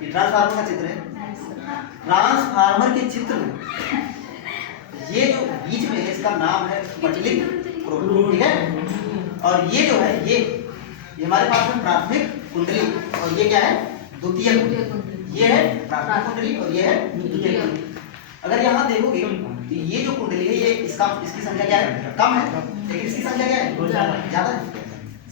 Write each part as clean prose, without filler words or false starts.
ये ट्रांसफार्मर का चित्र है। ट्रांसफार्मर के चित्र में ये जो बीच में है इसका नाम है पटलिक क्रोड, ठीक है। और ये जो है ये हमारे पास में प्राथमिक कुंडली, और ये क्या है द्वितीय कुंडली। ये है प्राथमिक कुंडली और ये है द्वितीय कुंडली। अगर यहाँ देखोगे तो ये जो कुंडली है ये इसकी संख्या क्या है कम है, लेकिन इसकी संख्या क्या है ज्यादा है।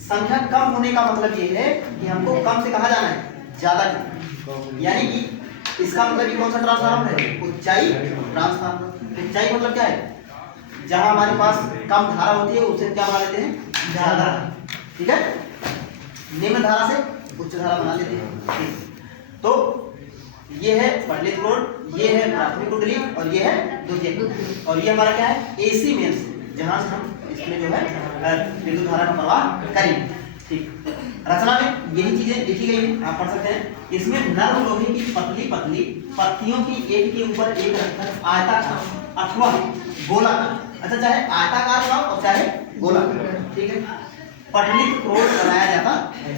संख्या कम होने का मतलब ये है कि हमको कम से कहा जाना है ज्यादा की, यानी कि इसका मतलब ये कौन सा ट्रांसफार्मर है ऊंचाई ट्रांसफार्मर। ऊंचाई मतलब क्या है जहां हमारे पास कम धारा होती है उससे क्या बना लेते हैं ज्यादा, ठीक है। निम्न धारा से उच्च धारा बना लेते हैं। तो ये है पटलिक क्रोड, ये है प्राथमिक कुंडली और ये है द्वितीयक, और ये हमारा क्या है एसी मेंस, जहां से हम इसमें जो है विद्युत धारा का प्रवाह करेंगे, ठीक। रचना में यही चीजें लिखी गई हैं, आप पढ़ सकते हैं। इसमें नर्म लोहे की पतली पतली पत्तियों की एक के ऊपर एक रखकर आयताकार अथवा गोलाकार, अच्छा चाहे आयताकार बनाओ और चाहे गोलाकार, ठीक है, पटलिक क्रोड बनाया जाता है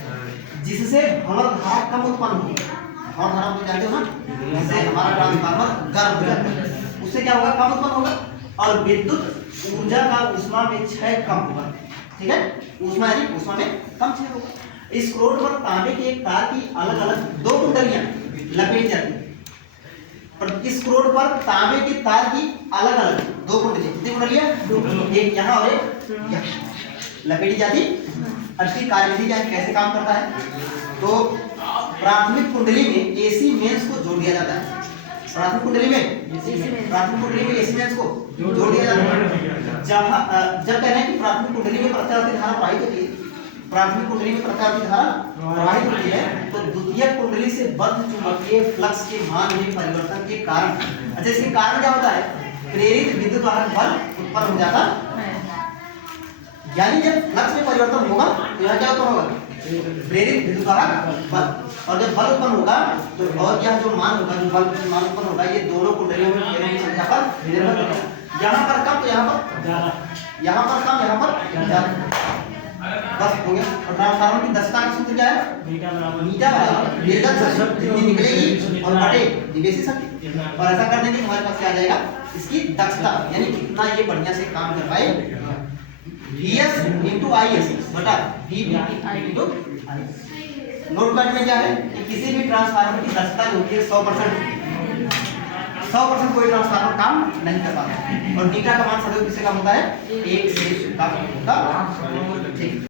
जिससे भंवर धारा कम उत्पन्न हो। भंवर धारा तो जानते हो ना, जिससे हमारा ट्रांसफार्मर गर्म हो जाता है, उससे क्या होगा कम उत्पन्न होगा और विद्युत ऊर्जा का ऊष्मा में क्षय कम होगा, ठीक है। ऊष्मा यानी ऊष्मा में कम क्षय होगा। इस क्रोड पर तांबे के एक तार की अलग अलग दो कुंडलियां लपेट जाती हैं। पर इस क्रोड पर तांबे के तार की अलग अलग दो कुंडलियां, कितनी कुंडलियां एक यहाँ और एक यहाँ लपेटी जाती। इसकी कार्यविधि क्या है, कैसे काम करता है, तो प्राथमिक कुंडली में एसी मेंस को जोड़ दिया जाता है। प्राथमिक कुंडली में एसी मेंस को जोड़ दिया जाता है। जब कहते हैं कि प्राथमिक कुंडली में प्रत्यावर्ती धारा प्रवाहित होती है, प्राथमिक कुंडली में प्रत्यावर्ती धारा प्रवाहित होती है, तो द्वितीयक कुंडली से बद्ध चुंबकीय फ्लक्स के मान में परिवर्तन के कारण, अच्छा इसके कारण क्या होता है प्रेरित विद्युत वाहक बल उत्पन्न हो जाता है। यानी जब फ्लक्स में परिवर्तन होगा तो यह क्या उत्पन्न होगा प्रेरित विद्युत वाहक बल, और जब बल उत्पन्न होगा तो और यह जो मान होगा, जो बल मान उत्पन्न होगा, ये दोनों कुंडलियों में फेरों की संख्या पर निर्भर करेगा। यहाँ पर कम तो यहाँ पर ज्यादा, यहाँ पर कम यहाँ पर ज्यादा, बस हो गया। और ट्रांसफार्मर की दक्षता का सूत्र क्या है मीटा बराबर निर्गत शक्ति जितनी निकलेगी और बटे निवेशित शक्ति, और ऐसा करने के हमारे पास क्या आ जाएगा इसकी दक्षता, यानी कितना ये बढ़िया से काम कर पाए Vs into Is बटा Vp into Is। नोट करने में क्या है कि किसी भी ट्रांसफार्मर की दक्षता जो होती है 100%, 100% कोई ट्रांसफार्मर काम नहीं कर पाता, और मीटा का मान सदैव किससे कम होता है 1 से कम होता है, ठीक।